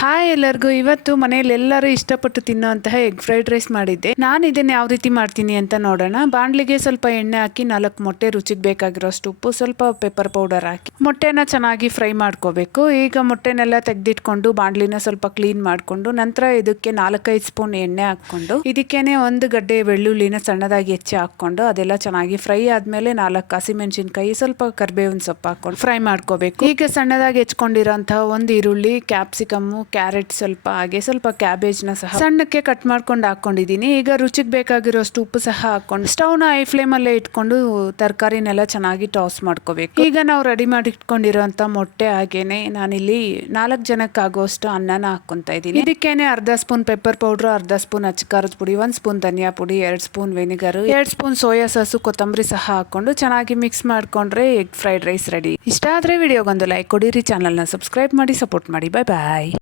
Hi ಎಲ್ಲರಿಗೂ ಇವತ್ತು ಮನೆಯಲ್ಲಿ ಎಲ್ಲರೂ ಇಷ್ಟಪಟ್ಟು ತಿನ್ನೋಂತಹ ಎಗ್ ಫ್ರೈಡ್ ರೈಸ್ ಮಾಡಿದ್ದೆ. ನಾನು ಇದನ್ನು ಯಾವ ರೀತಿ ಮಾಡ್ತೀನಿ ಅಂತ ನೋಡೋಣ. ಬಾಣಲಿಗೆ ಸ್ವಲ್ಪ ಎಣ್ಣೆ ಹಾಕಿ 4 ಮೊಟ್ಟೆ, ರುಚಿಗೆ ಬೇಕಾಗಿರೋಷ್ಟು ಉಪ್ಪು, ಸ್ವಲ್ಪ ಪೆಪ್ಪರ್ ಪೌಡರ್ ಹಾಕಿ ಮೊಟ್ಟೆನ ಚೆನ್ನಾಗಿ ಫ್ರೈ ಮಾಡ್ಕೋಬೇಕು. ಈಗ ಮೊಟ್ಟೆನೆಲ್ಲ ತೆಗೆದಿಟ್ಕೊಂಡು ಬಾಣಲಿನ ಸ್ವಲ್ಪ ಕ್ಲೀನ್ ಮಾಡಿಕೊಂಡು ನಂತರ ಇದಕ್ಕೆ 4-5 ಸ್ಪೂನ್ ಎಣ್ಣೆ ಹಾಕ್ಕೊಂಡು ಇದಕ್ಕೇನೆ 1 ಗಡ್ಡೆ ಬೆಳ್ಳುಳ್ಳಿನ ಸಣ್ಣದಾಗಿ ಹೆಚ್ಚಿ ಹಾಕ್ಕೊಂಡು ಅದೆಲ್ಲ ಚೆನ್ನಾಗಿ ಫ್ರೈ ಆದಮೇಲೆ 4 ಹಸಿಮೆಣಸಿನಕಾಯಿ, ಸ್ವಲ್ಪ ಕರಿಬೇವಿನ ಸೊಪ್ಪು ಹಾಕೊಂಡು ಫ್ರೈ ಮಾಡ್ಕೋಬೇಕು. ಈಗ ಸಣ್ಣದಾಗಿ ಹೆಚ್ಕೊಂಡಿರೋಂತಹ 1 ಈರುಳ್ಳಿ, ಕ್ಯಾಪ್ಸಿಕಮ್, ಕ್ಯಾರೆಟ್ ಹಾಗೆ ಸ್ವಲ್ಪ ಕ್ಯಾಬೇಜ್ನ ಸಹ ಸಣ್ಣಕ್ಕೆ ಕಟ್ ಮಾಡ್ಕೊಂಡು ಹಾಕೊಂಡಿದ್ದೀನಿ. ಈಗ ರುಚಿಗೆ ಬೇಕಾಗಿರೋಷ್ಟು ಉಪ್ಪು ಸಹ ಹಾಕೊಂಡು ಸ್ಟವ್ನ ಹೈ ಫ್ಲೇಮಲ್ಲೇ ಇಟ್ಕೊಂಡು ತರಕಾರಿನೆಲ್ಲ ಚೆನ್ನಾಗಿ ಟಾಸ್ ಮಾಡ್ಕೋಬೇಕು. ಈಗ ನಾವು ರೆಡಿ ಮಾಡಿ ಇಟ್ಕೊಂಡಿರೋಂಥ ಮೊಟ್ಟೆ ಹಾಗೇನೆ ನಾನಿಲ್ಲಿ 4 ಜನಕ್ಕಾಗುವಷ್ಟು ಅನ್ನನ ಹಾಕ್ಕೊಂತ ಇದ್ದೀನಿ. ಇದಕ್ಕೇನೆ 1/2 ಸ್ಪೂನ್ ಪೆಪ್ಪರ್ ಪೌಡ್ರು, 1/2 ಸ್ಪೂನ್ ಅಚ್ಚ ಖಾರದ ಪುಡಿ, 1 ಸ್ಪೂನ್ ಧನಿಯಾ ಪುಡಿ, 2 spoon vinegar, 2 spoon soya sauce, ಕೊತ್ತಂಬರಿ ಸಹ ಹಾಕೊಂಡು ಚೆನ್ನಾಗಿ ಮಿಕ್ಸ್ ಮಾಡ್ಕೊಂಡ್ರೆ ಎಗ್ ಫ್ರೈಡ್ ರೈಸ್ ರೆಡಿ. ಇಷ್ಟ ಆದರೆ ವಿಡಿಯೋಗೊಂದು ಲೈಕ್ ಕೊಡಿರಿ, ಚಾನಲ್ನ ಸಬ್ಸ್ಕ್ರೈಬ್ ಮಾಡಿ ಸಪೋರ್ಟ್ ಮಾಡಿ. ಬಾಯ್ ಬಾಯ್.